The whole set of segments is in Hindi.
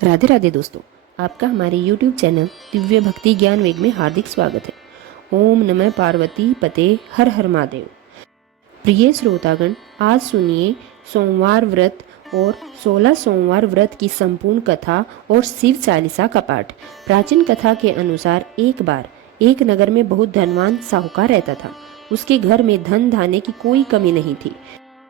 राधे राधे दोस्तों, आपका हमारे YouTube चैनल दिव्य भक्ति ज्ञान वेग में हार्दिक स्वागत है। ओम नमः पार्वती पते हर हर महादेव। प्रिय श्रोतागण, आज सुनिए सोमवार व्रत और 16 सोमवार व्रत की संपूर्ण कथा और शिव चालीसा का पाठ। प्राचीन कथा के अनुसार एक बार एक नगर में बहुत धनवान साहूकार रहता था। उसके घर में धन धान्य की कोई कमी नहीं थी,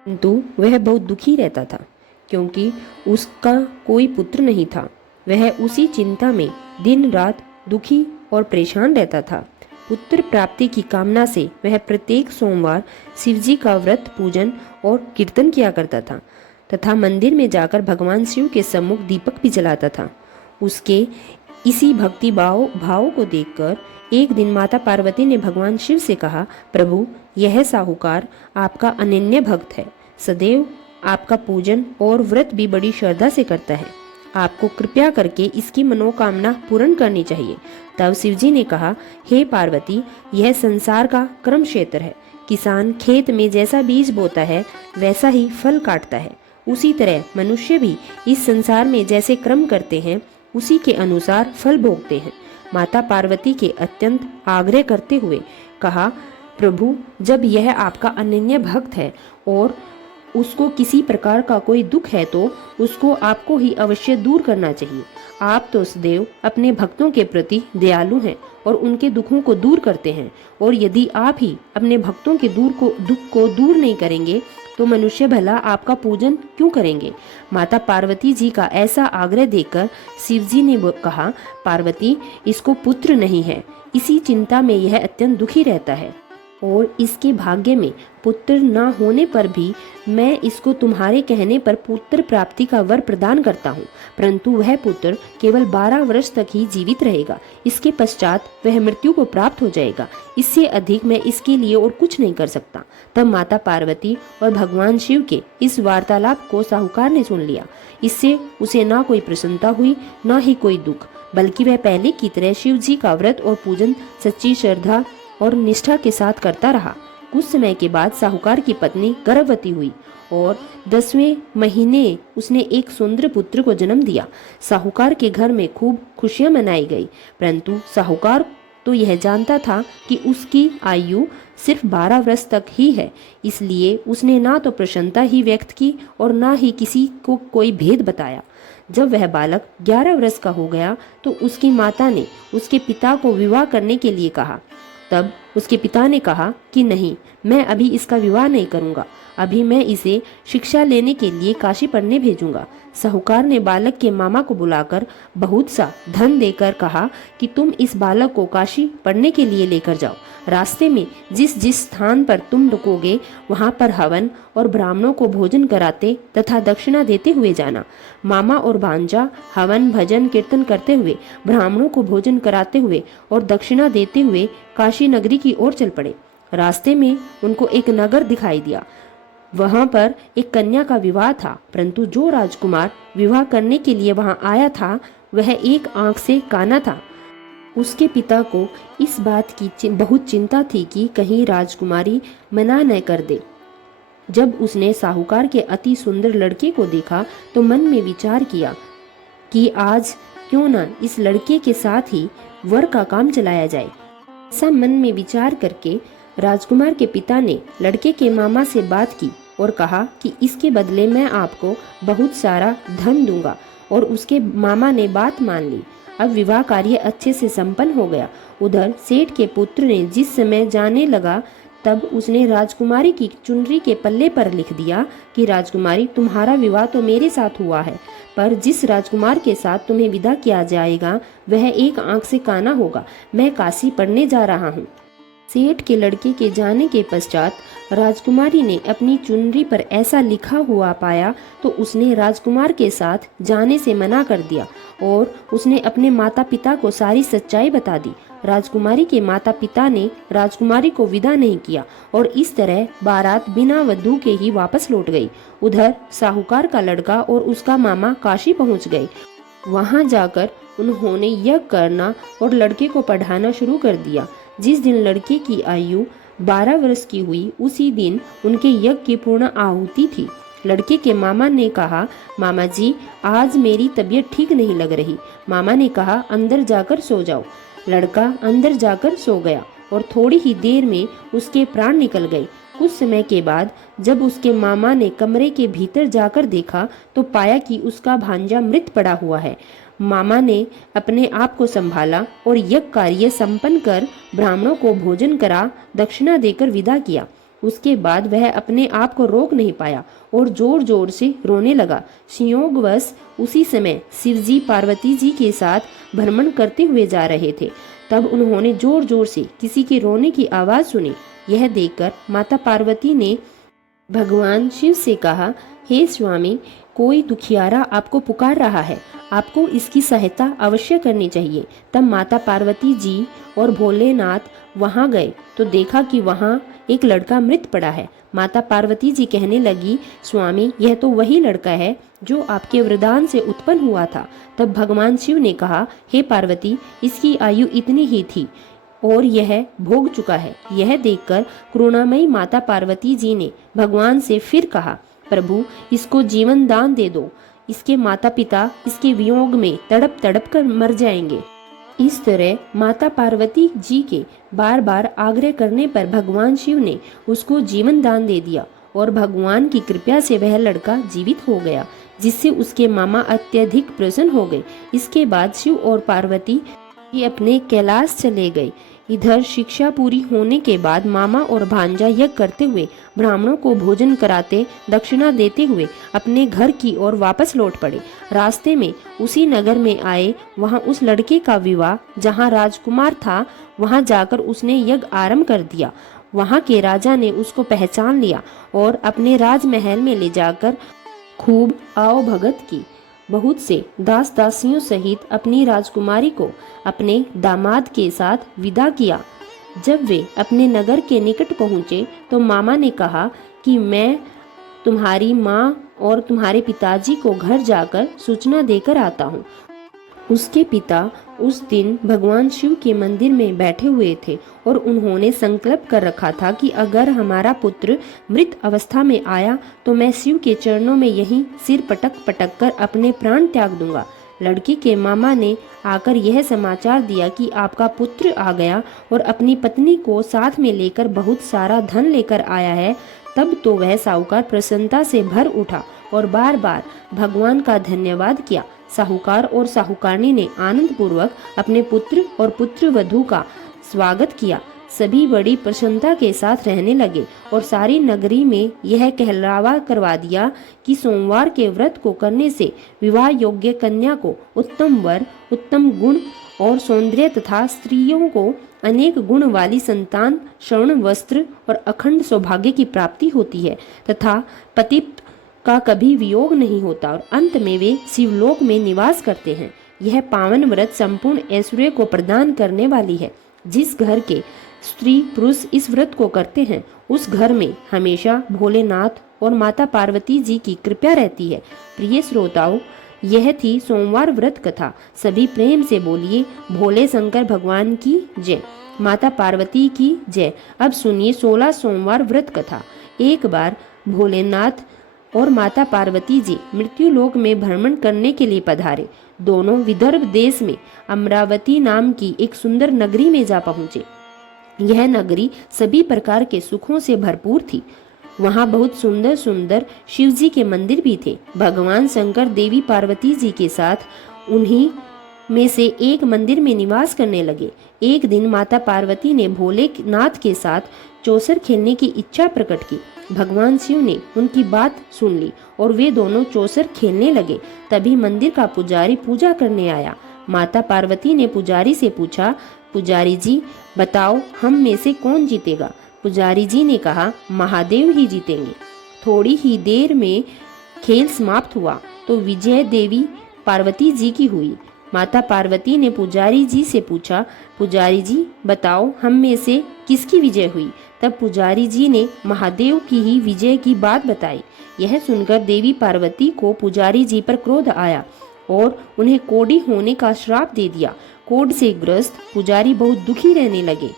किंतु वह बहुत दुखी रहता था क्योंकि उसका कोई पुत्र नहीं था। वह उसी चिंता में दिन रात दुखी और परेशान रहता था। पुत्र प्राप्ति की कामना से वह प्रत्येक सोमवार शिवजी का व्रत पूजन और कीर्तन किया करता था तथा मंदिर में जाकर भगवान शिव के सम्मुख दीपक भी जलाता था। उसके इसी भक्ति भाव को देखकर एक दिन माता पार्वती ने भगवान शिव से कहा, प्रभु, यह साहूकार आपका अनन्य भक्त है, सदैव आपका पूजन और व्रत भी बड़ी श्रद्धा से करता है। आपको कृपया करके इसकी मनोकामना पूर्ण करनी चाहिए। तब शिवजी ने कहा, हे पार्वती, यह संसार का क्रम क्षेत्र है। किसान खेत में जैसा बीज बोता है वैसा ही फल काटता है। उसी तरह मनुष्य भी इस संसार में जैसे कर्म करते हैं उसी के अनुसार फल भोगते हैं। माता पार्वती के अत्यंत आग्रह करते हुए कहा, प्रभु, जब यह आपका अनन्य भक्त है और उसको किसी प्रकार का कोई दुख है तो उसको आपको ही अवश्य दूर करना चाहिए। आप तो सदैव अपने भक्तों के प्रति दयालु हैं और उनके दुखों को दूर करते हैं, और यदि आप ही अपने भक्तों के दुख को दूर नहीं करेंगे तो मनुष्य भला आपका पूजन क्यों करेंगे। माता पार्वती जी का ऐसा आग्रह देखकर शिवजी ने कहा, पार्वती, इसको पुत्र नहीं है, इसी चिंता में यह अत्यंत दुखी रहता है और इसके भाग्य में पुत्र न होने पर भी मैं इसको तुम्हारे कहने पर पुत्र प्राप्ति का वर प्रदान करता हूँ, परंतु वह पुत्र केवल 12 वर्ष तक ही जीवित रहेगा। इसके पश्चात वह मृत्यु को प्राप्त हो जाएगा। इससे अधिक मैं इसके लिए और कुछ नहीं कर सकता। तब माता पार्वती और भगवान शिव के इस वार्तालाप को साहूकार ने सुन लिया। इससे उसे ना कोई प्रसन्नता हुई ना ही कोई दुख, बल्कि वह पहले की तरह शिव जी का व्रत और पूजन सच्ची श्रद्धा और निष्ठा के साथ करता रहा। कुछ समय के बाद साहूकार की पत्नी गर्भवती हुई और 10वें महीने उसने एक सुंदर पुत्र को जन्म दिया। साहूकार के घर में खूब खुशियां मनाई गई, परंतु साहूकार तो यह जानता था कि उसकी आयु सिर्फ 12 वर्ष तक ही है, इसलिए उसने ना तो प्रसन्नता ही व्यक्त की और ना ही किसी को कोई भेद बताया। जब वह बालक 11 वर्ष का हो गया तो उसकी माता ने उसके पिता को विवाह करने के लिए कहा। तब उसके पिता ने कहा कि नहीं, मैं अभी इसका विवाह नहीं करूंगा, अभी मैं इसे शिक्षा लेने के लिए काशी पढ़ने भेजूंगा। साहूकार ने बालक के मामा को बुलाकर बहुत सा धन देकर कहा कि तुम इस बालक को काशी पढ़ने के लिए लेकर जाओ। रास्ते में जिस जिस स्थान पर तुम रुकोगे वहां पर हवन और ब्राह्मणों को भोजन कराते तथा दक्षिणा देते हुए जाना। मामा और भांजा हवन भजन कीर्तन करते हुए, ब्राह्मणों को भोजन कराते हुए और दक्षिणा देते हुए काशी नगरी की ओर चल पड़े। रास्ते में उनको एक नगर दिखाई दिया। वहां पर एक कन्या का विवाह था, परंतु जो राजकुमार विवाह करने के लिए वहां आया था वह एक आंख से काना था। उसके पिता को इस बात की बहुत चिंता थी कि कहीं राजकुमारी मना न कर दे। जब उसने साहूकार के अति सुंदर लड़के को देखा तो मन में विचार किया कि आज क्यों न इस लड़के के साथ ही वर का काम चलाया जाए। ऐसा मन में विचार करके राजकुमार के पिता ने लड़के के मामा से बात की और कहा कि इसके बदले मैं आपको बहुत सारा धन दूंगा, और उसके मामा ने बात मान ली। अब विवाह कार्य अच्छे से संपन्न हो गया। उधर सेठ के पुत्र ने जिस समय जाने लगा तब उसने राजकुमारी की चुनरी के पल्ले पर लिख दिया कि राजकुमारी, तुम्हारा विवाह तो मेरे साथ हुआ है, पर जिस राजकुमार के साथ तुम्हें विदा किया जाएगा वह एक आंख से काना होगा। मैं काशी पढ़ने जा रहा हूँ। सेठ के लड़के के जाने के पश्चात राजकुमारी ने अपनी चुनरी पर ऐसा लिखा हुआ पाया तो उसने राजकुमार के साथ जाने से मना कर दिया और उसने अपने माता पिता को सारी सच्चाई बता दी। राजकुमारी के माता पिता ने राजकुमारी को विदा नहीं किया और इस तरह बारात बिना वधू के ही वापस लौट गई। उधर साहूकार का लड़का और उसका मामा काशी पहुंच गए। वहां जाकर उन्होंने यज्ञ करना और लड़के को पढ़ाना शुरू कर दिया। जिस दिन लड़के की आयु 12 वर्ष की हुई उसी दिन उनके यज्ञ की पूर्ण आहुति थी। लड़के के मामा ने कहा, मामा जी आज मेरी तबीयत ठीक नहीं लग रही। मामा ने कहा, अंदर जाकर सो जाओ। लड़का अंदर जाकर सो गया और थोड़ी ही देर में उसके प्राण निकल गए। कुछ समय के बाद जब उसके मामा ने कमरे के भीतर जाकर देखा तो पाया कि उसका भांजा मृत पड़ा हुआ है। मामा ने अपने आप को संभाला और यज्ञ कार्य संपन्न कर ब्राह्मणों को भोजन करा दक्षिणा देकर विदा किया। उसके बाद वह अपने आप को रोक नहीं पाया और जोर जोर से रोने लगा। संयोगवश उसी समय शिवजी पार्वती जी के साथ भ्रमण करते हुए जा रहे थे। तब उन्होंने जोर जोर से किसी के रोने की आवाज सुनी। यह देखकर माता पार्वती ने भगवान शिव से कहा, हे स्वामी, कोई दुखियारा आपको पुकार रहा है, आपको इसकी सहायता अवश्य करनी चाहिए। तब माता पार्वती जी और भोलेनाथ वहां गए तो देखा कि वहां एक लड़का मृत पड़ा है। माता पार्वती जी कहने लगी, स्वामी यह तो वही लड़का है जो आपके वरदान से उत्पन्न हुआ था। तब भगवान शिव ने कहा, हे पार्वती, इसकी आयु इतनी ही थी और यह भोग चुका है। यह देखकर करुणामयी माता पार्वती जी ने भगवान से फिर कहा, प्रभु इसको जीवन दान दे दो, इसके माता पिता इसके वियोग में तड़प तड़प कर मर जाएंगे। इस तरह माता पार्वती जी के बार बार आग्रह करने पर भगवान शिव ने उसको जीवन दान दे दिया और भगवान की कृपा से वह लड़का जीवित हो गया, जिससे उसके मामा अत्यधिक प्रसन्न हो गए। इसके बाद शिव और पार्वती ये अपने कैलाश चले गए। इधर शिक्षा पूरी होने के बाद मामा और भांजा यज्ञ करते हुए ब्राह्मणों को भोजन कराते दक्षिणा देते हुए अपने घर की ओर वापस लौट पड़े। रास्ते में उसी नगर में आए, वहां उस लड़के का विवाह जहां राजकुमार था वहां जाकर उसने यज्ञ आरंभ कर दिया। वहां के राजा ने उसको पहचान लिया और अपने राजमहल में ले जाकर खूब आओ भगत की। बहुत से दास दासियों सहित अपनी राजकुमारी को अपने दामाद के साथ विदा किया। जब वे अपने नगर के निकट पहुंचे तो मामा ने कहा कि मैं तुम्हारी माँ और तुम्हारे पिताजी को घर जाकर सूचना देकर आता हूँ। उसके पिता उस दिन भगवान शिव के मंदिर में बैठे हुए थे और उन्होंने संकल्प कर रखा था कि अगर हमारा पुत्र मृत अवस्था में आया तो मैं शिव के चरणों में यहीं सिर पटक पटक कर अपने प्राण त्याग दूंगा। लड़की के मामा ने आकर यह समाचार दिया कि आपका पुत्र आ गया और अपनी पत्नी को साथ में लेकर बहुत सारा धन लेकर आया है। तब तो वह साहूकार प्रसन्नता से भर उठा और बार बार भगवान का धन्यवाद किया। साहूकार और साहूकारनी ने आनंद पूर्वक अपने पुत्र और पुत्र वधू का स्वागत किया। सभी बड़ी प्रसन्नता के साथ रहने लगे और सारी नगरी में यह कहलावा करवा दिया कि सोमवार के व्रत को करने से विवाह योग्य कन्या को उत्तम वर, उत्तम गुण और सौंदर्य तथा स्त्रियों को अनेक गुण वाली संतान, स्वर्ण वस्त्र और अखंड सौभाग्य की प्राप्ति होती है तथा पति का कभी वियोग नहीं होता और अंत में वे शिवलोक में निवास करते हैं। यह पावन व्रत संपूर्ण ऐश्वर्य को प्रदान करने वाली है। जिस घर के स्त्री पुरुष इस व्रत को करते हैं उस घर में हमेशा भोलेनाथ और माता पार्वती जी की कृपा रहती है। प्रिय श्रोताओं, यह थी सोमवार व्रत कथा। सभी प्रेम से बोलिए, भोले शंकर भगवान की जय, माता पार्वती की जय। अब सुनिए 16 सोमवार व्रत कथा। एक बार भोलेनाथ और माता पार्वती जी मृत्युलोक में भ्रमण करने के लिए पधारे। दोनों विदर्भ देश में अमरावती नाम की एक सुंदर नगरी में जा पहुंचे। यह नगरी सभी प्रकार के सुखों से भरपूर थी। वहां बहुत सुंदर सुंदर शिव जी के मंदिर भी थे। भगवान शंकर देवी पार्वती जी के साथ उन्हीं में से एक मंदिर में निवास करने लगे। एक दिन माता पार्वती ने भोलेनाथ के साथ चौसर खेलने की इच्छा प्रकट की। भगवान शिव ने उनकी बात सुन ली और वे दोनों चौसर खेलने लगे। तभी मंदिर का पुजारी पूजा करने आया। माता पार्वती ने पुजारी से पूछा, पुजारी जी बताओ हम में से कौन जीतेगा? पुजारी जी ने कहा, महादेव ही जीतेंगे। थोड़ी ही देर में खेल समाप्त हुआ तो विजय देवी पार्वती जी की हुई। माता पार्वती ने पुजारी जी से पूछा, पुजारी जी बताओ हम में से किसकी विजय हुई? तब पुजारी जी ने महादेव की ही विजय की बात बताई। यह सुनकर देवी पार्वती को पुजारी जी पर क्रोध आया और उन्हें कोढ़ी होने का श्राप दे दिया। कोढ़ से ग्रस्त पुजारी बहुत दुखी रहने लगे।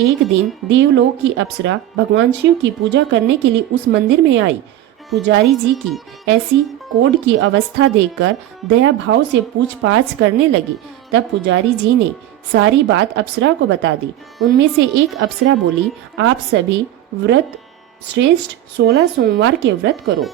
एक दिन देवलोक की अप्सरा भगवान शिव की पूजा करने के लिए उस मंदिर में आई। पुजारी जी की ऐसी कोढ़ की अवस्था देखकर दया भाव से पूछताछ करने लगी। तब पुजारी जी ने सारी बात अप्सरा को बता दी। उनमें से एक अप्सरा बोली, आप सभी व्रत श्रेष्ठ 16 सोमवार के व्रत करो,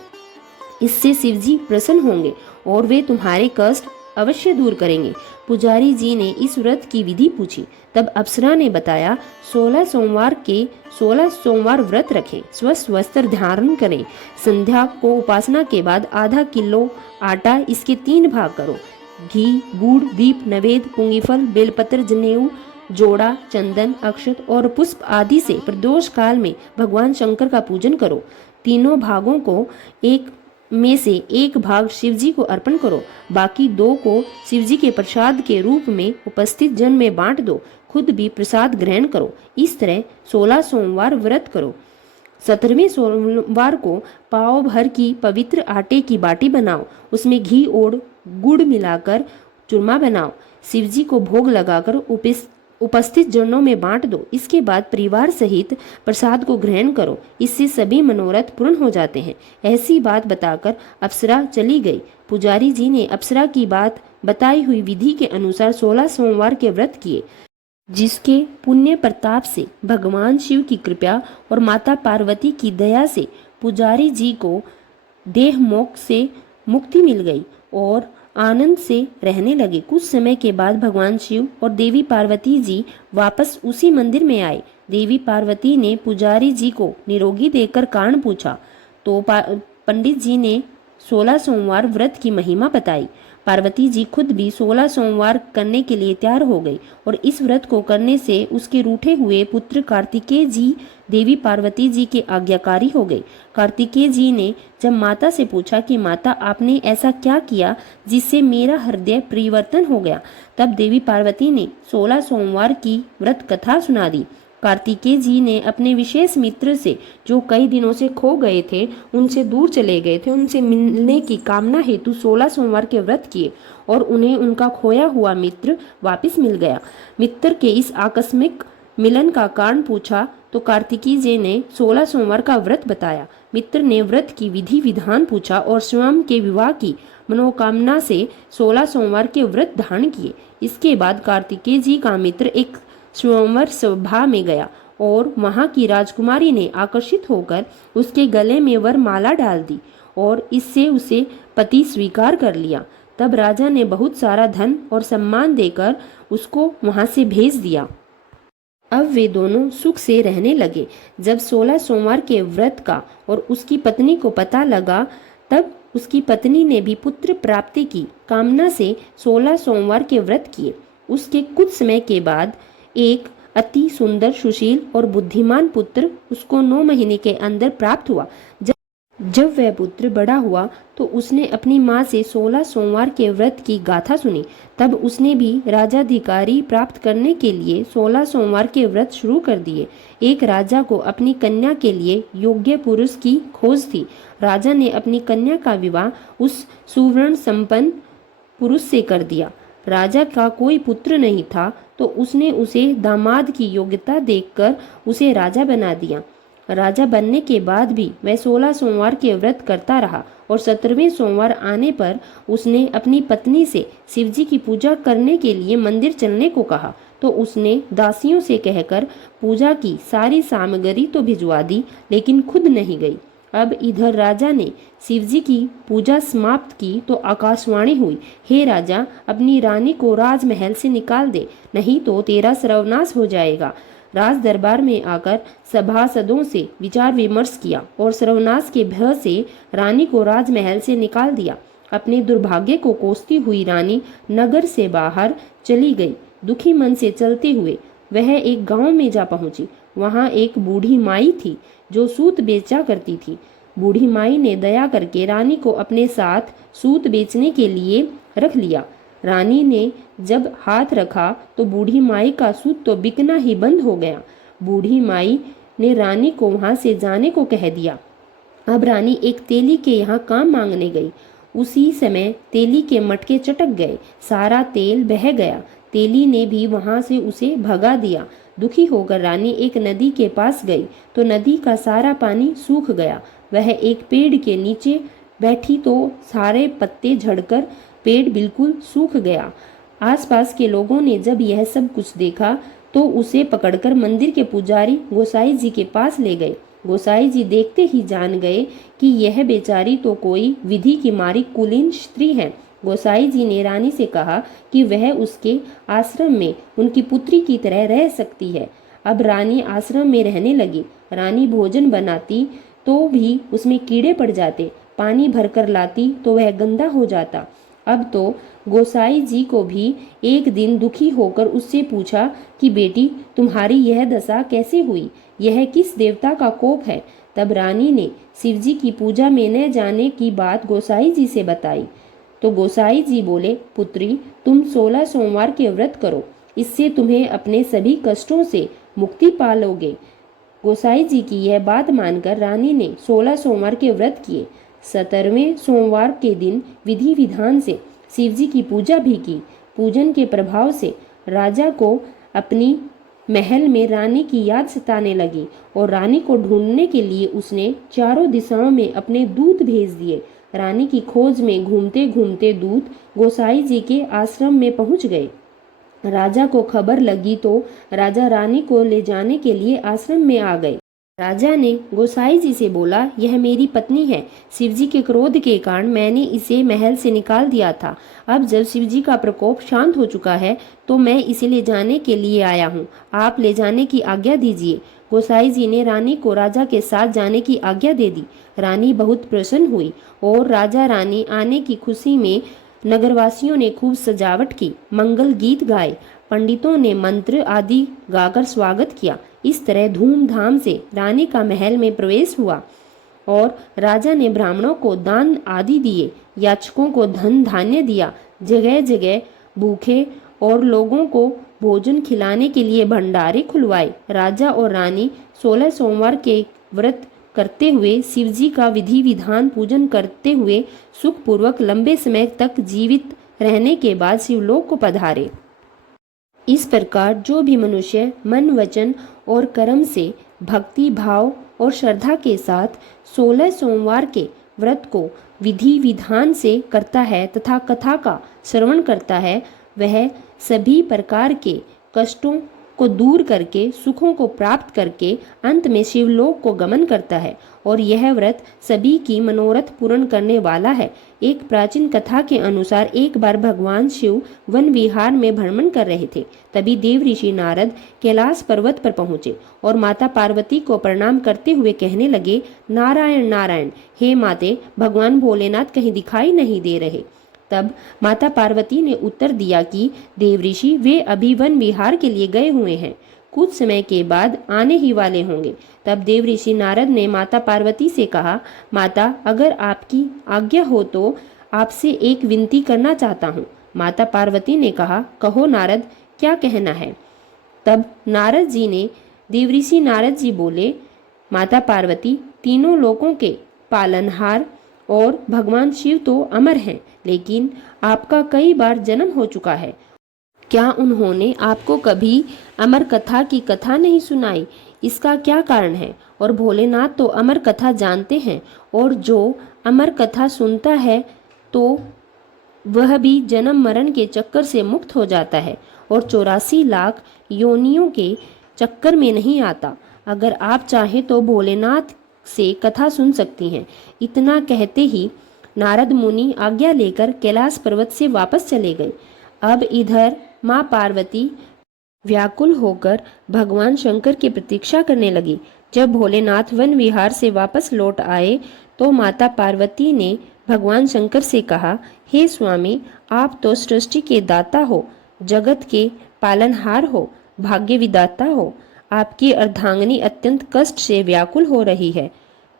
इससे शिवजी प्रसन्न होंगे और वे तुम्हारे कष्ट अवश्य दूर करेंगे। पुजारी जी ने इस व्रत की विधि पूछी। तब अप्सरा ने बताया, 16 सोमवार के 16 सोमवार व्रत रखें, स्वस्थ वस्त्र धारण करें, संध्या को उपासना के बाद आधा किलो आटा इसके 3 भाग करो, घी गुड़ दीप नवेद पुंगीफल बेलपत्र जनेऊ जोड़ा चंदन अक्षत और पुष्प आदि से प्रदोष काल में भगवान शंकर का पूजन करो। तीनों भागों को एक में से एक भाग शिवजी को अर्पण करो, बाकी 2 को शिवजी के प्रसाद के रूप में उपस्थित जन में बांट दो, खुद भी प्रसाद ग्रहण करो। इस तरह 16 सोमवार व्रत करो। 17वें सोमवार को पाव भर की पवित्र आटे की बाटी बनाओ, उसमें घी और गुड़ मिलाकर चूरमा बनाओ, शिवजी को भोग लगाकर उपस्थित जनों में बांट दो। इसके बाद परिवार सहित प्रसाद को ग्रहण करो, इससे सभी मनोरथ पूर्ण हो जाते हैं। ऐसी बात बताकर अप्सरा चली गई। पुजारी जी ने अप्सरा की बात बताई हुई विधि के अनुसार 16 सोमवार के व्रत किए, जिसके पुण्य प्रताप से भगवान शिव की कृपा और माता पार्वती की दया से पुजारी जी को देह मोक्ष से मुक्ति मिल गई और आनंद से रहने लगे। कुछ समय के बाद भगवान शिव और देवी पार्वती जी वापस उसी मंदिर में आए। देवी पार्वती ने पुजारी जी को निरोगी देखकर कारण पूछा तो पंडित जी ने 16 सोमवार व्रत की महिमा बताई। पार्वती जी खुद भी 16 सोमवार करने के लिए तैयार हो गई और इस व्रत को करने से उसके रूठे हुए पुत्र कार्तिकेय जी देवी पार्वती जी के आज्ञाकारी हो गए। कार्तिकेय जी ने जब माता से पूछा कि माता आपने ऐसा क्या किया जिससे मेरा हृदय परिवर्तन हो गया, तब देवी पार्वती ने 16 सोमवार की व्रत कथा सुना दी। कार्तिकेय जी ने अपने विशेष मित्र से जो कई दिनों से खो गए थे, उनसे दूर चले गए थे, उनसे मिलने की कामना हेतु 16 सोमवार के व्रत किए और उन्हें उनका खोया हुआ मित्र वापस मिल गया। मित्र के इस आकस्मिक मिलन का कारण पूछा तो कार्तिकेय जी ने 16 सोमवार का व्रत बताया। मित्र ने व्रत की विधि विधान पूछा और स्वयं के विवाह की मनोकामना से 16 सोमवार के व्रत धारण किए। इसके बाद कार्तिकेय जी का मित्र एक स्वयंवर सभा में गया और वहां की राजकुमारी ने आकर्षित होकर उसके गले में वरमाला डाल दी और इससे उसे पति स्वीकार कर लिया। तब राजा ने बहुत सारा धन और सम्मान देकर उसको वहां से भेज दिया। अब वे दोनों सुख से रहने लगे। जब 16 सोमवार के व्रत का और उसकी पत्नी को पता लगा, तब उसकी पत्नी ने भी पुत्र प्राप्ति की कामना से 16 सोमवार के व्रत किए। उसके कुछ समय के बाद एक अति सुंदर सुशील और बुद्धिमान पुत्र उसको 9 महीने के अंदर प्राप्त हुआ। जब वह पुत्र बड़ा हुआ तो उसने अपनी माँ से 16 सोमवार के व्रत की गाथा सुनी। तब उसने भी राजाधिकारी प्राप्त करने के लिए 16 सोमवार के व्रत शुरू कर दिए। एक राजा को अपनी कन्या के लिए योग्य पुरुष की खोज थी। राजा ने अपनी कन्या का विवाह उस सुवर्ण संपन्न पुरुष से कर दिया। राजा का कोई पुत्र नहीं था तो उसने उसे दामाद की योग्यता देखकर उसे राजा बना दिया। राजा बनने के बाद भी वह 16 सोमवार के व्रत करता रहा और 17वें सोमवार आने पर उसने अपनी पत्नी से शिवजी की पूजा करने के लिए मंदिर चलने को कहा तो उसने दासियों से कहकर पूजा की सारी सामग्री तो भिजवा दी, लेकिन खुद नहीं गई। अब इधर राजा ने शिवजी की पूजा समाप्त की तो आकाशवाणी हुई, हे राजा, अपनी रानी को राजमहल से निकाल दे, नहीं तो तेरा सर्वनाश हो जाएगा। राज दरबार में आकर सभासदों से विचार विमर्श किया और सर्वनाश के भय से रानी को राजमहल से निकाल दिया। अपने दुर्भाग्य को कोसती हुई रानी नगर से बाहर चली गई। दुखी मन से चलते हुए वह एक गांव में जा पहुंची। वहां एक बूढ़ी माई थी जो सूत बेचा करती थी। बूढ़ी माई ने दया करके रानी को अपने साथ सूत बेचने के लिए रख लिया। रानी ने जब हाथ रखा तो बूढ़ी माई का सूत तो बिकना ही बंद हो गया। बूढ़ी माई ने रानी को वहां से जाने को कह दिया। अब रानी एक तेली के यहाँ काम मांगने गई। उसी समय तेली के मटके चटक गए, सारा तेल बह गया। तेली ने भी वहां से उसे भगा दिया। दुखी होकर रानी एक नदी के पास गई तो नदी का सारा पानी सूख गया। वह एक पेड़ के नीचे बैठी तो सारे पत्ते झड़कर पेड़ बिल्कुल सूख गया। आसपास के लोगों ने जब यह सब कुछ देखा तो उसे पकड़कर मंदिर के पुजारी गोसाई जी के पास ले गए। गोसाई जी देखते ही जान गए कि यह बेचारी तो कोई विधि की मारी कुलीन स्त्री है। गोसाई जी ने रानी से कहा कि वह उसके आश्रम में उनकी पुत्री की तरह रह सकती है। अब रानी आश्रम में रहने लगी। रानी भोजन बनाती तो भी उसमें कीड़े पड़ जाते, पानी भरकर लाती तो वह गंदा हो जाता। अब तो गोसाई जी को भी एक दिन दुखी होकर उससे पूछा कि बेटी, तुम्हारी यह दशा कैसे हुई? यह किस देवता का कोप है? तब रानी ने शिवजी की पूजा में न जाने की बात गोसाई जी से बताई। तो गोसाई जी बोले, पुत्री, तुम 16 सोमवार के व्रत करो, इससे तुम्हें अपने सभी कष्टों से मुक्ति पालोगे। गोसाई जी की यह बात मानकर रानी ने 16 सोमवार के व्रत किए। 17वें सोमवार के दिन विधि विधान से शिवजी की पूजा भी की। पूजन के प्रभाव से राजा को अपनी महल में रानी की याद सताने लगी और रानी को ढूंढने के लिए उसने चारों दिशाओं में अपने दूत भेज दिए। रानी की खोज में घूमते घूमते दूत गोसाई जी के आश्रम में पहुंच गए। राजा को खबर लगी तो राजा रानी को ले जाने के लिए आश्रम में आ गए। राजा ने गोसाई जी से बोला, यह मेरी पत्नी है। शिवजी के क्रोध के कारण मैंने इसे महल से निकाल दिया था। अब जब शिवजी का प्रकोप शांत हो चुका है तो मैं इसे ले जाने के लिए आया हूँ। आप ले जाने की आज्ञा दीजिए। गोसाई जी ने रानी को राजा के साथ जाने की आज्ञा दे दी। रानी बहुत प्रसन्न हुई और राजा रानी आने की खुशी में नगरवासियों ने खूब सजावट की, मंगल गीत गाए, पंडितों ने मंत्र आदि गाकर स्वागत किया। इस तरह धूमधाम से रानी का महल में प्रवेश हुआ और राजा ने ब्राह्मणों को दान आदि दिए, याचकों को धन धान्य दिया। जगह जगह भूखे और लोगों को भोजन खिलाने के लिए भंडारे खुलवाए। राजा और रानी 16 सोमवार के व्रत करते हुए शिवजी का विधि विधान पूजन करते हुए सुखपूर्वक लंबे समय तक जीवित रहने के बाद शिवलोक को पधारे। इस प्रकार जो भी मनुष्य मन, वचन और कर्म से भक्ति भाव और श्रद्धा के साथ 16 सोमवार के व्रत को विधि विधान से करता है तथा कथा का श्रवण करता है, वह सभी प्रकार के कष्टों को दूर करके सुखों को प्राप्त करके अंत में शिवलोक को गमन करता है। और यह व्रत सभी की मनोरथ पूर्ण करने वाला है। एक प्राचीन कथा के अनुसार एक बार भगवान शिव वन विहार में भ्रमण कर रहे थे। तभी देव ऋषि नारद कैलाश पर्वत पर पहुंचे और माता पार्वती को प्रणाम करते हुए कहने लगे, नारायण नारायण, हे माते, भगवान भोलेनाथ कहीं दिखाई नहीं दे रहे। तब माता पार्वती ने उत्तर दिया कि देव ऋषि, वे अभी वन विहार के लिए गए हुए हैं, कुछ समय के बाद आने ही वाले होंगे। तब देव ऋषि नारद ने माता पार्वती से कहा, माता, अगर आपकी आज्ञा हो तो आपसे एक विनती करना चाहता हूँ। माता पार्वती ने कहा, कहो नारद, क्या कहना है? तब नारद जी ने देव ऋषि नारद जी बोले, माता पार्वती, तीनों लोकों के पालनहार और भगवान शिव तो अमर हैं, लेकिन आपका कई बार जन्म हो चुका है। क्या उन्होंने आपको कभी अमर कथा की कथा नहीं सुनाई? इसका क्या कारण है? और भोलेनाथ तो अमर कथा जानते हैं, और जो अमर कथा सुनता है तो वह भी जन्म मरण के चक्कर से मुक्त हो जाता है और 84 लाख योनियों के चक्कर में नहीं आता। अगर आप चाहें तो भोलेनाथ से कथा सुन सकती हैं। इतना कहते ही नारद मुनि आज्ञा लेकर कैलाश पर्वत से वापस चले गए। अब इधर माँ पार्वती व्याकुल होकर भगवान शंकर की प्रतीक्षा करने लगी। जब भोलेनाथ वन विहार से वापस लौट आए तो माता पार्वती ने भगवान शंकर से कहा, हे स्वामी, आप तो सृष्टि के दाता हो, जगत के पालनहार हो, भाग्य विदाता हो। आपकी अर्धांगिनी अत्यंत कष्ट से व्याकुल हो रही है।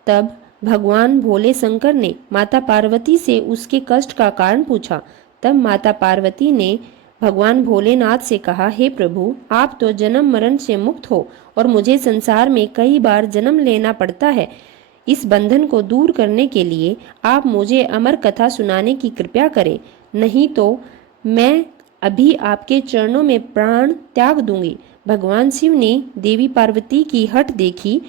तब भगवान भोले शंकर ने माता पार्वती से उसके कष्ट का कारण पूछा। तब माता पार्वती ने भगवान भोलेनाथ से कहा, हे प्रभु, आप तो जन्म मरण से मुक्त हो और मुझे संसार में कई बार जन्म लेना पड़ता है। इस बंधन को दूर करने के लिए आप मुझे अमर कथा सुनाने की कृपा करें, नहीं तो मैं अभी आपके चरणों में प्राण त्याग दूंगी। भगवान शिव ने देवी पार्वती की हठ देखी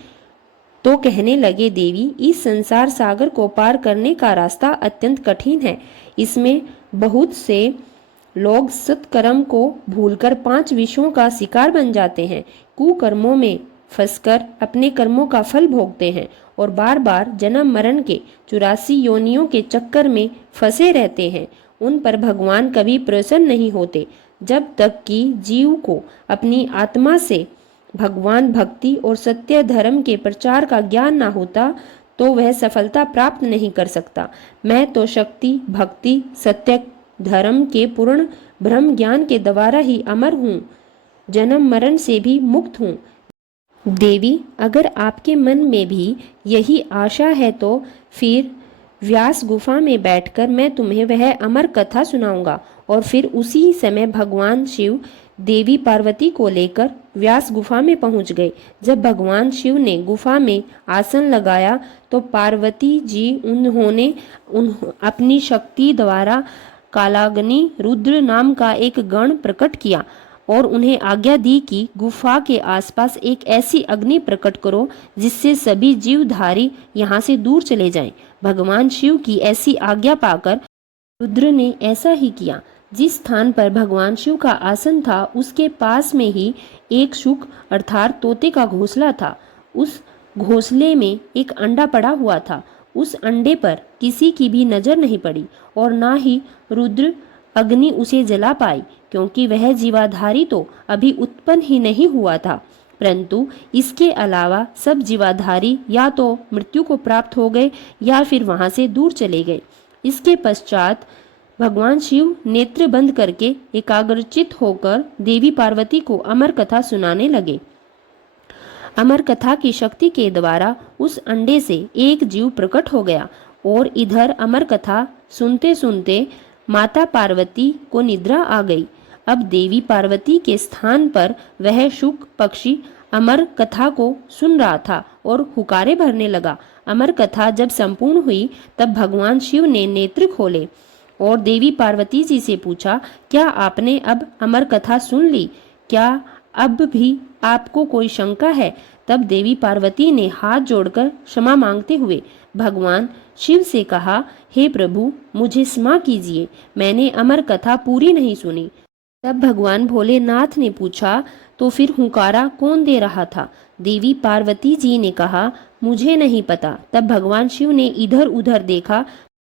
तो कहने लगे, देवी, इस संसार सागर को पार करने का रास्ता अत्यंत कठिन है। इसमें बहुत से लोग सत्कर्म को भूलकर 5 विषयों का शिकार बन जाते हैं, कुकर्मों में फंसकर अपने कर्मों का फल भोगते हैं और बार बार जन्म मरण के 84 योनियों के चक्कर में फंसे रहते हैं। उन पर भगवान कभी प्रसन्न नहीं होते। जब तक कि जीव को अपनी आत्मा से भगवान भक्ति और सत्य धर्म के प्रचार का ज्ञान ना होता तो वह सफलता प्राप्त नहीं कर सकता। मैं तो शक्ति, भक्ति, सत्य धर्म के पूर्ण ब्रह्म ज्ञान के द्वारा ही अमर हूँ, जन्म मरण से भी मुक्त हूँ। देवी, अगर आपके मन में भी यही आशा है तो फिर व्यास गुफा में बैठकर मैं तुम्हें वह अमर कथा सुनाऊंगा। और फिर उसी समय भगवान शिव देवी पार्वती को लेकर व्यास गुफा में पहुंच गए। जब भगवान शिव ने गुफा में आसन लगाया तो पार्वती जी उन्होंने अपनी शक्ति द्वारा कालाग्नि रुद्र नाम का एक गण प्रकट किया और उन्हें आज्ञा दी कि गुफा के आसपास एक ऐसी अग्नि प्रकट करो जिससे सभी जीवधारी यहाँ से दूर चले जाएं। भगवान शिव की ऐसी आज्ञा पाकर रुद्र ने ऐसा ही किया। जिस स्थान पर भगवान शिव का आसन था उसके पास में ही एक शुक अर्थात तोते का घोंसला था। उस घोंसले में एक अंडा पड़ा हुआ था। उस अंडे पर किसी की भी नजर नहीं पड़ी और ना ही रुद्र अग्नि उसे जला पाई, क्योंकि वह जीवाधारी तो अभी उत्पन्न ही नहीं हुआ था। परंतु इसके अलावा सब जीवाधारी या तो मृत्यु को प्राप्त हो गए या फिर वहां से दूर चले गए। इसके पश्चात भगवान शिव नेत्र बंद करके एकाग्रचित होकर देवी पार्वती को अमर कथा सुनाने लगे। अमर कथा की शक्ति के द्वारा उस अंडे से एक जीव प्रकट हो गया और इधर अमर कथा सुनते सुनते माता पार्वती को निद्रा आ गई। अब देवी पार्वती के स्थान पर वह शुक पक्षी अमर कथा को सुन रहा था और हुकारे भरने लगा। अमर कथा जब संपूर्ण हुई तब भगवान शिव ने नेत्र खोले और देवी पार्वती जी से पूछा, क्या आपने अब अमर कथा सुन ली? क्या अब भी आपको कोई शंका है? तब देवी पार्वती ने हाथ जोड़कर क्षमा मांगते हुए भगवान शिव से कहा, हे प्रभु, मुझे क्षमा कीजिए, मैंने अमर कथा पूरी नहीं सुनी। तब भगवान भोलेनाथ ने पूछा, तो फिर हुंकारा कौन दे रहा था? देवी पार्वती जी ने कहा, मुझे नहीं पता। तब भगवान शिव ने इधर उधर देखा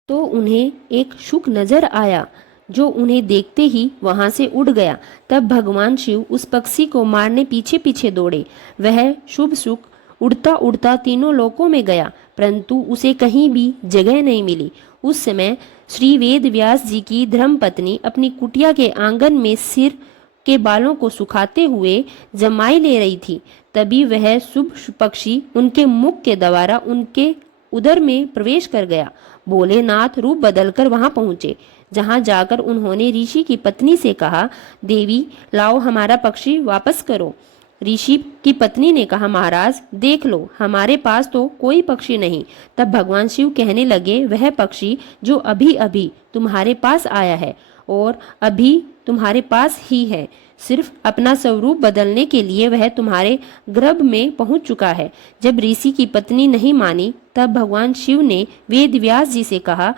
तो उन्हें एक शुक नजर आया जो उन्हें देखते ही वहां से उड़ गया। तब भगवान शिव उस पक्षी को मारने पीछे पीछे दौड़े। वह शुभ शुक उड़ता उड़ता तीनों लोकों में गया, परंतु उसे कहीं भी जगह नहीं मिली। उस समय श्री वेद व्यास जी की धर्मपत्नी अपनी कुटिया के आंगन में सिर के बालों को सुखाते हुए जमाई ले रही थी। तभी वह शुभ पक्षी उनके मुख के द्वारा उनके उदर में प्रवेश कर गया। भोलेनाथ रूप बदलकर वहां पहुंचे, जहां जाकर उन्होंने ऋषि की पत्नी से कहा, देवी, लाओ हमारा पक्षी वापस करो। ऋषि की पत्नी ने कहा, महाराज देख लो, हमारे पास तो कोई पक्षी नहीं। तब भगवान शिव कहने लगे, वह पक्षी जो अभी अभी तुम्हारे पास आया है और अभी तुम्हारे पास ही है, सिर्फ अपना स्वरूप बदलने के लिए वह तुम्हारे गर्भ में पहुंच चुका है। जब ऋषि की पत्नी नहीं मानी तब भगवान शिव ने वेद व्यास जी से कहा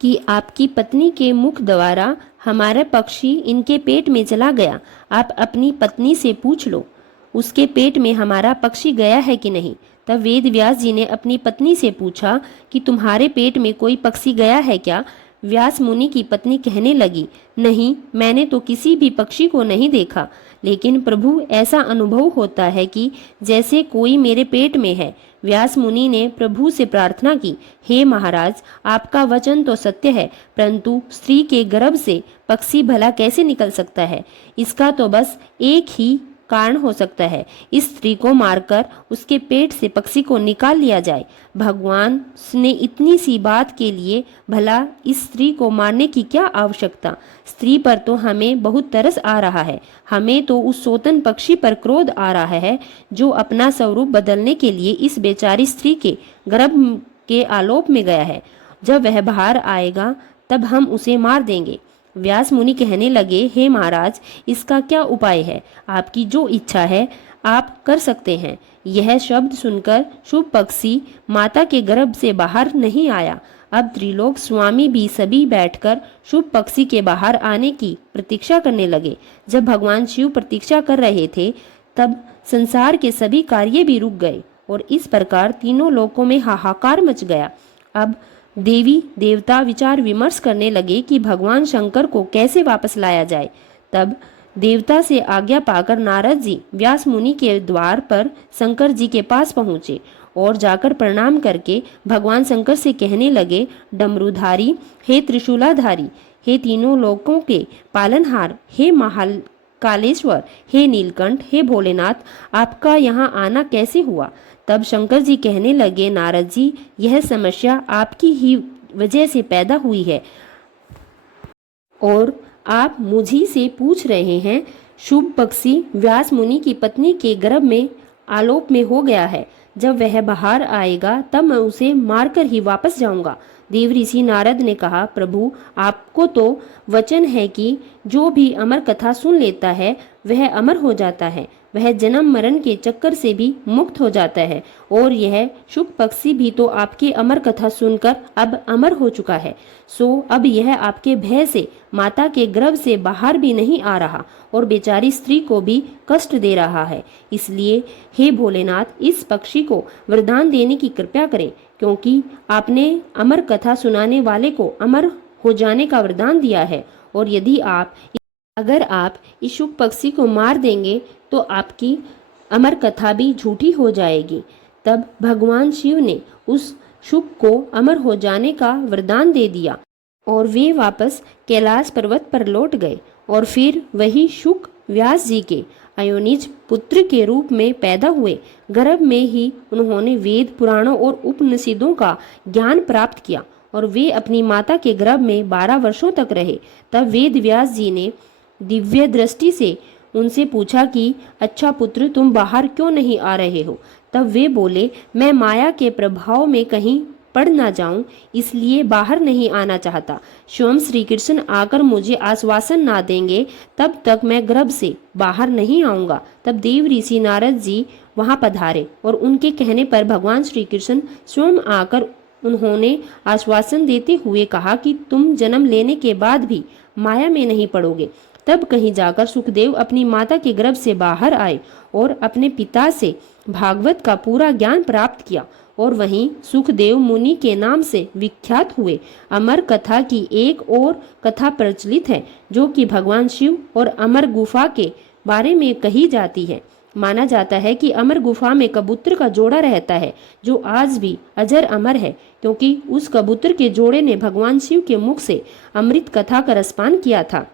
कि आपकी पत्नी के मुख द्वारा हमारा पक्षी इनके पेट में चला गया। आप अपनी पत्नी से पूछ लो उसके पेट में हमारा पक्षी गया है कि नहीं। तब वेद व्यास जी ने अपनी पत्नी से पूछा कि तुम्हारे पेट में कोई पक्षी गया है क्या? व्यास मुनि की पत्नी कहने लगी, नहीं, मैंने तो किसी भी पक्षी को नहीं देखा, लेकिन प्रभु ऐसा अनुभव होता है कि जैसे कोई मेरे पेट में है। व्यास मुनि ने प्रभु से प्रार्थना की, हे महाराज, आपका वचन तो सत्य है, परंतु स्त्री के गर्भ से पक्षी भला कैसे निकल सकता है? इसका तो बस एक ही कारण हो सकता है, इस स्त्री को मारकर उसके पेट से पक्षी को निकाल लिया जाए। भगवान ने इतनी सी बात के लिए भला इस स्त्री को मारने की क्या आवश्यकता? स्त्री पर तो हमें बहुत तरस आ रहा है, हमें तो उस सोतन पक्षी पर क्रोध आ रहा है जो अपना स्वरूप बदलने के लिए इस बेचारी स्त्री के गर्भ के आलोक में गया है। जब वह बाहर आएगा तब हम उसे मार देंगे। व्यास मुनि कहने लगे, हे महाराज, इसका क्या उपाय है? आपकी जो इच्छा है आप कर सकते हैं। यह शब्द सुनकर शुभ पक्षी माता के गर्भ से बाहर नहीं आया। अब त्रिलोक स्वामी भी सभी बैठकर शुभ पक्षी के बाहर आने की प्रतीक्षा करने लगे। जब भगवान शिव प्रतीक्षा कर रहे थे तब संसार के सभी कार्य भी रुक गए और इस प्रकार तीनों लोकों में हाहाकार मच गया। अब देवी देवता विचार विमर्श करने लगे कि भगवान शंकर को कैसे वापस लाया जाए। तब देवता से आज्ञा पाकर नारद जी व्यास मुनि के द्वार पर शंकर जी के पास पहुंचे और जाकर प्रणाम करके भगवान शंकर से कहने लगे, डमरूधारी, हे त्रिशूलाधारी, हे तीनों लोकों के पालनहार, हे महाकालेश्वर, हे नीलकंठ, हे भोलेनाथ, आपका यहाँ आना कैसे हुआ। तब शंकर जी कहने लगे, नारद जी, यह समस्या आपकी ही वजह से पैदा हुई है और आप मुझी से पूछ रहे हैं। शुभ पक्षी व्यास मुनि की पत्नी के गर्भ में आलोप में हो गया है। जब वह बाहर आएगा तब मैं उसे मारकर ही वापस जाऊंगा। देव ऋषि नारद ने कहा, प्रभु, आपको तो वचन है कि जो भी अमर कथा सुन लेता है वह अमर हो जाता है, वह जन्म मरण के चक्कर से भी मुक्त हो जाता है और यह शुभ पक्षी भी तो आपकी अमर कथा सुनकर अब अमर हो चुका है। सो अब यह आपके भय से माता के गर्भ से बाहर भी नहीं आ रहा और बेचारी स्त्री को भी कष्ट दे रहा है। इसलिए हे भोलेनाथ, इस पक्षी को वरदान देने की कृपा करें, क्योंकि आपने अमर कथा सुनाने वाले को अमर हो जाने का वरदान दिया है और अगर आप इस शुभ पक्षी को मार देंगे तो आपकी अमर कथा भी झूठी हो जाएगी। तब भगवान शिव ने उस शुक को अमर हो जाने का वरदान दे दिया और वे वापस कैलाश पर्वत पर लौट गए और फिर वही शुक व्यास जी के अयोनिज पुत्र के रूप में पैदा हुए। गर्भ में ही उन्होंने वेद पुराणों और उपनिषदों का ज्ञान प्राप्त किया और वे अपनी माता के गर्भ में 12 वर्षों तक रहे। तब वेद व्यास जी ने दिव्य दृष्टि से उनसे पूछा कि अच्छा पुत्र, तुम बाहर क्यों नहीं आ रहे हो। तब वे बोले, मैं माया के प्रभाव में कहीं पड़ ना जाऊं, इसलिए बाहर नहीं आना चाहता। स्वयं श्री कृष्ण आकर मुझे आश्वासन ना देंगे तब तक मैं गर्भ से बाहर नहीं आऊंगा। तब देव ऋषि नारद जी वहां पधारे और उनके कहने पर भगवान श्री कृष्ण स्वयं आकर उन्होंने आश्वासन देते हुए कहा कि तुम जन्म लेने के बाद भी माया में नहीं पड़ोगे। तब कहीं जाकर सुखदेव अपनी माता के गर्भ से बाहर आए और अपने पिता से भागवत का पूरा ज्ञान प्राप्त किया और वहीं सुखदेव मुनि के नाम से विख्यात हुए। अमर कथा की एक और कथा प्रचलित है जो कि भगवान शिव और अमर गुफा के बारे में कही जाती है। माना जाता है कि अमर गुफा में कबूतर का जोड़ा रहता है जो आज भी अजर अमर है, क्योंकि उस कबूतर के जोड़े ने भगवान शिव के मुख से अमृत कथा का रसपान किया था,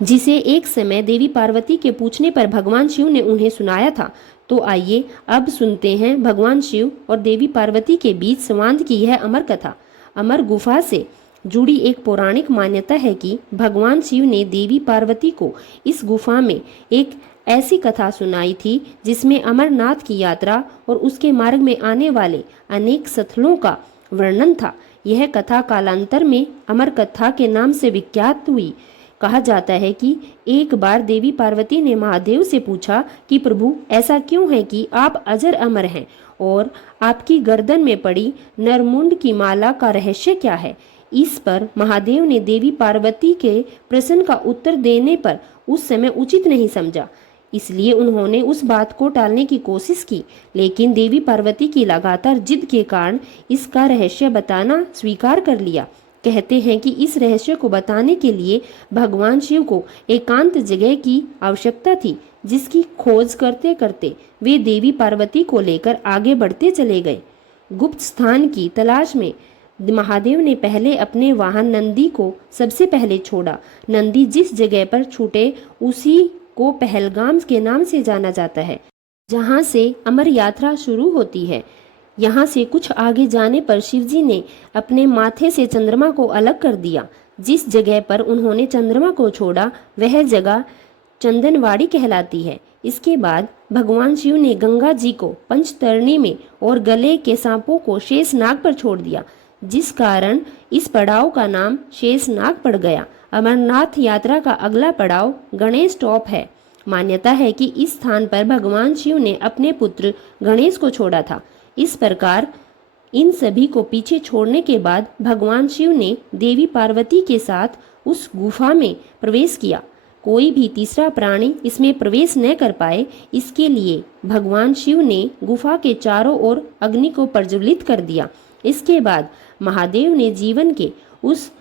जिसे एक समय देवी पार्वती के पूछने पर भगवान शिव ने उन्हें सुनाया था। तो आइए अब सुनते हैं भगवान शिव और देवी पार्वती के बीच संवाद की यह अमर कथा। अमर गुफा से जुड़ी एक पौराणिक मान्यता है कि भगवान शिव ने देवी पार्वती को इस गुफा में एक ऐसी कथा सुनाई थी जिसमें अमरनाथ की यात्रा और उसके मार्ग में आने वाले अनेक स्थलों का वर्णन था। यह कथा कालांतर में अमर कथा के नाम से विख्यात हुई। कहा जाता है कि एक बार देवी पार्वती ने महादेव से पूछा कि प्रभु, ऐसा क्यों है कि आप अजर अमर हैं और आपकी गर्दन में पड़ी नरमुंड की माला का रहस्य क्या है। इस पर महादेव ने देवी पार्वती के प्रश्न का उत्तर देने पर उस समय उचित नहीं समझा, इसलिए उन्होंने उस बात को टालने की कोशिश की। लेकिन देवी पार्वती की लगातार जिद के कारण इसका रहस्य बताना स्वीकार कर लिया। कहते हैं कि इस रहस्य को बताने के लिए भगवान शिव को एकांत जगह की आवश्यकता थी, जिसकी खोज करते करते वे देवी पार्वती को लेकर आगे बढ़ते चले गए। गुप्त स्थान की तलाश में महादेव ने पहले अपने वाहन नंदी को सबसे पहले छोड़ा। नंदी जिस जगह पर छूटे उसी को पहलगाम के नाम से जाना जाता है, जहाँ से अमर यात्रा शुरू होती है। यहाँ से कुछ आगे जाने पर शिवजी ने अपने माथे से चंद्रमा को अलग कर दिया। जिस जगह पर उन्होंने चंद्रमा को छोड़ा वह जगह चंदनवाड़ी कहलाती है। इसके बाद भगवान शिव ने गंगा जी को पंचतरणी में और गले के सांपों को शेषनाग पर छोड़ दिया, जिस कारण इस पड़ाव का नाम शेषनाग पड़ गया। अमरनाथ यात्रा का अगला पड़ाव गणेश टॉप है। मान्यता है कि इस स्थान पर भगवान शिव ने अपने पुत्र गणेश को छोड़ा था। इस प्रकार इन सभी को पीछे छोड़ने के बाद भगवान शिव ने देवी पार्वती के साथ उस गुफा में प्रवेश किया। कोई भी तीसरा प्राणी इसमें प्रवेश न कर पाए, इसके लिए भगवान शिव ने गुफा के चारों ओर अग्नि को प्रज्वलित कर दिया। इसके बाद महादेव ने जीवन के उस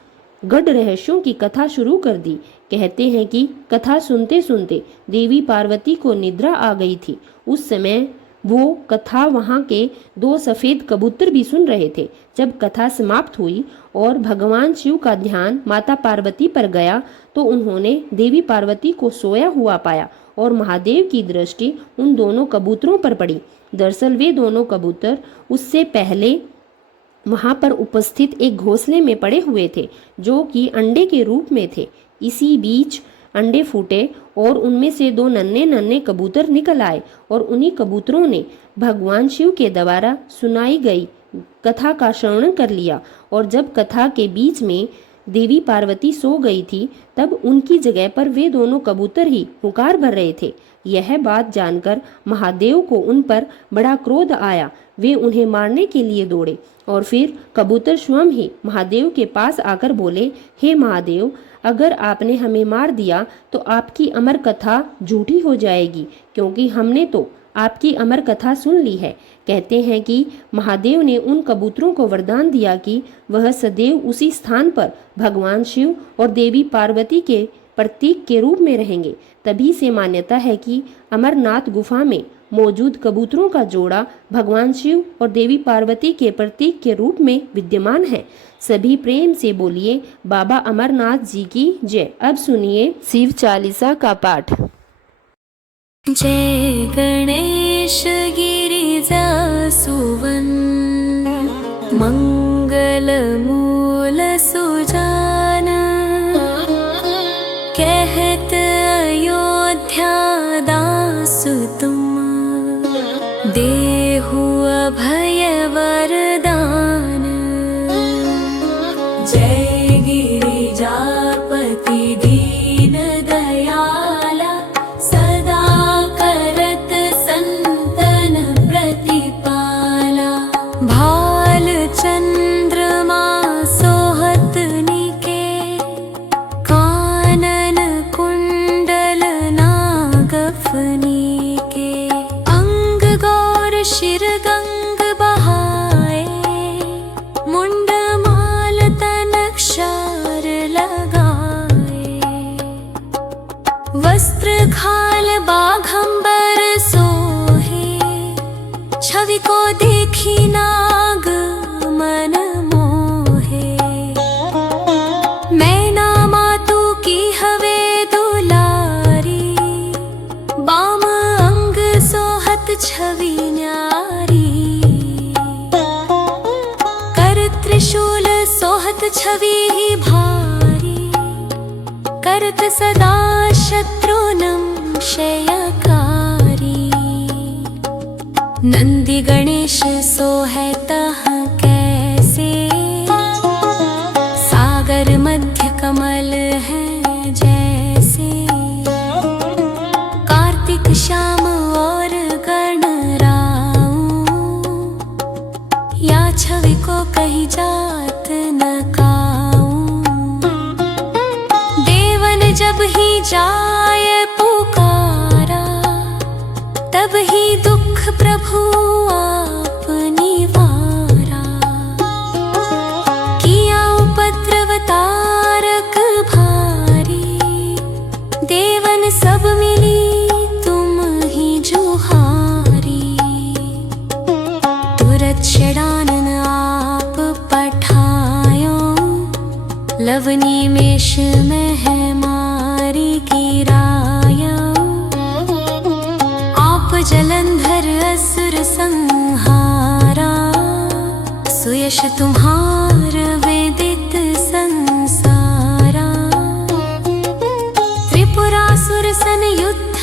गढ़ रहस्यों की कथा शुरू कर दी। कहते हैं कि कथा सुनते सुनते देवी पार्वती को निद्रा आ गई थी। उस समय वो कथा वहाँ के 2 सफ़ेद कबूतर भी सुन रहे थे। जब कथा समाप्त हुई और भगवान शिव का ध्यान माता पार्वती पर गया तो उन्होंने देवी पार्वती को सोया हुआ पाया और महादेव की दृष्टि उन दोनों कबूतरों पर पड़ी। दरअसल वे दोनों कबूतर उससे पहले वहाँ पर उपस्थित एक घोंसले में पड़े हुए थे जो कि अंडे के रूप में थे। इसी बीच अंडे फूटे और उनमें से 2 नन्हे नन्हे कबूतर निकल आए और उन्हीं कबूतरों ने भगवान शिव के द्वारा सुनाई गई कथा का श्रवण कर लिया। और जब कथा के बीच में देवी पार्वती सो गई थी तब उनकी जगह पर वे दोनों कबूतर ही हुंकार भर रहे थे। यह बात जानकर महादेव को उन पर बड़ा क्रोध आया। वे उन्हें मारने के लिए दौड़े और फिर कबूतर स्वयं ही महादेव के पास आकर बोले, हे महादेव, अगर आपने हमें मार दिया तो आपकी अमर कथा झूठी हो जाएगी, क्योंकि हमने तो आपकी अमर कथा सुन ली है। कहते हैं कि महादेव ने उन कबूतरों को वरदान दिया कि वह सदैव उसी स्थान पर भगवान शिव और देवी पार्वती के प्रतीक के रूप में रहेंगे। तभी से मान्यता है कि अमरनाथ गुफा में मौजूद कबूतरों का जोड़ा भगवान शिव और देवी पार्वती के प्रतीक के रूप में विद्यमान है। सभी प्रेम से बोलिए बाबा अमरनाथ जी की जय। अब सुनिए शिव चालीसा का पाठ। जय गणेश गिरिजा सुवन मंगल मूल सुजान कहत अयोध्या दास तुम देहु अभय वरदान। जय गिरिजापति दीन दयाला सदा करत संतन प्रतिपाला। भाल चंद्रमा सोहत निके कानन कुंडल नागफनी के। अंग गौर शिर गंग बहाए मुंड माल तन क्षार लगाए। वस्त्र खाल बाघंबर सोहे छवि को देखी नाग मन मोहे। मैना मातु की हवे दुलारी बाम अंग सोहत छवि न्यारी। कर त्रिशूल सोहत छवि ही भारी करत सदा शत्रुनम क्षयकारी। नंदी गणेश सोहतः कैसे सागर मध्य कमल है जैसे। कार्तिक श्याम और गणराऊ या छवि को कहीं जात न काऊं। देवन जब ही जाय पुकारा तब ही दुख प्रभु आप निवारा। किया उपद्रव तारक भारी देवन सब मिली तुम ही जुहारी। तुरत षडानन आप पठायो लवनी मेष में है मारी गिरायो। आप जलंधर असुर संहारा सुयश तुम्हार वेदित संसारा। त्रिपुरासुर सन युद्ध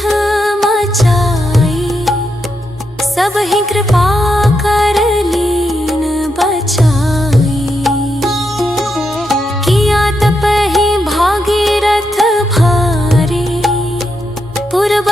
मचाई सब ही कृपा कर लीन बचाई। किया तपहि भागीरथ भारी पूर्व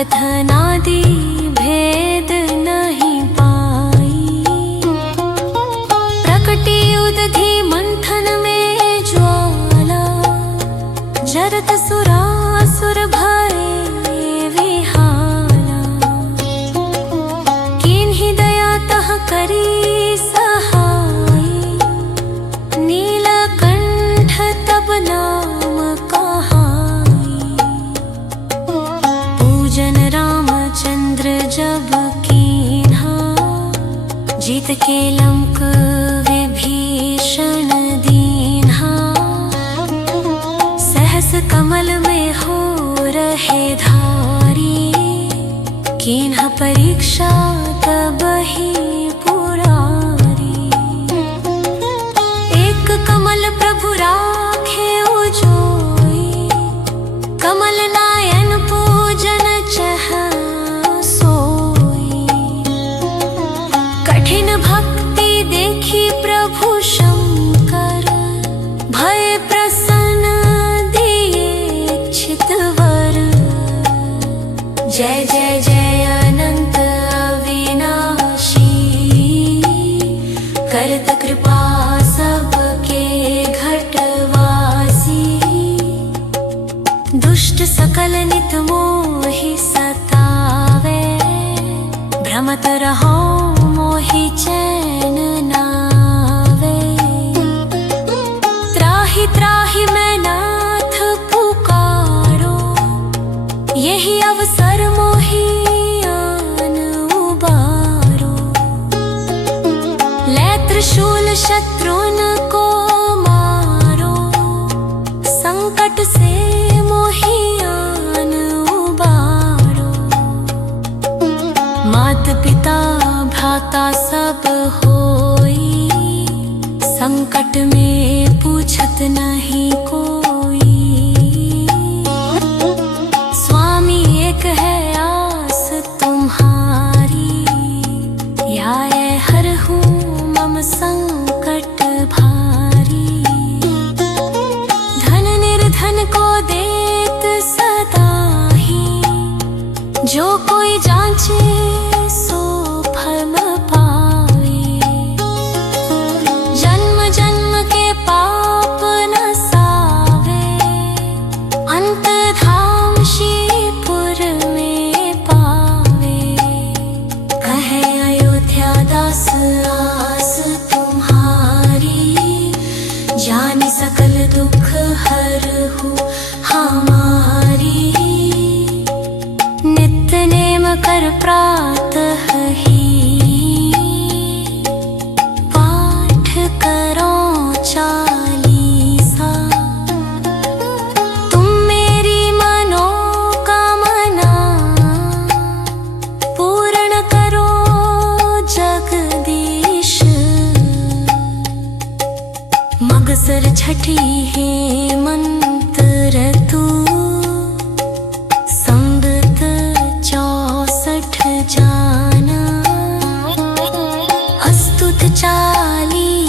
कथनादि भेद नहीं पाई। प्रकटी उदधि मंथन में ज्वाला, जरत सुरासुर भये विहाला। किन्हीं दया तह करी सहाय, नीलकंठ तब नाम कहाई। पूजन रामचंद्र जब कीन्हा, जीत के लंक विभीषण दीन्हा। सहस कमल में हो रहे धारी, कीन्हा परीक्षा तब ही पुरारी। एक कमल प्रभु राखे उजोई, कमल नायन पूजन चह सोई। कठिन भक्ति देखी प्रभु शंकर, भय प्रसन्न दिए इच्छित वर। जय जय जय अनंत अविनाशी, करत कृपा सबके घटवासी। दुष्ट सकल नित मोहि सतावे, भ्रमत रहो मोहि चैन नावे। त्राहि त्राहि मैं नाथ पुकारो, यही अवसर मोहि आन उबारो। लै त्रिशूल शत्रुन को मारो, संकट से मोहि आन उबारो। मात पिता भ्राता सब होई, संकट में पूछत नहीं कोई। स्वामी एक है आस तुम्हारी, याय हरहूँ मम संकट भारी। धन निर्धन को देत सदा ही, जो कोई जांचे सो फल पावे। जन्म जन्म के पाप नसावे, अंत धाम श्रीपुर में पावे। कहे अयोध्या दास आस तुम्हारी, जानि सकल दुख हरहु हमारी। नित्य नेम कर प्रातः ही, पाठ करो चालीसा। तुम मेरी मनोकामना, पूर्ण करो जगदीश। मगसर छठी हेमंत ऋतु, संवत 64 जाना। अस्तुत 40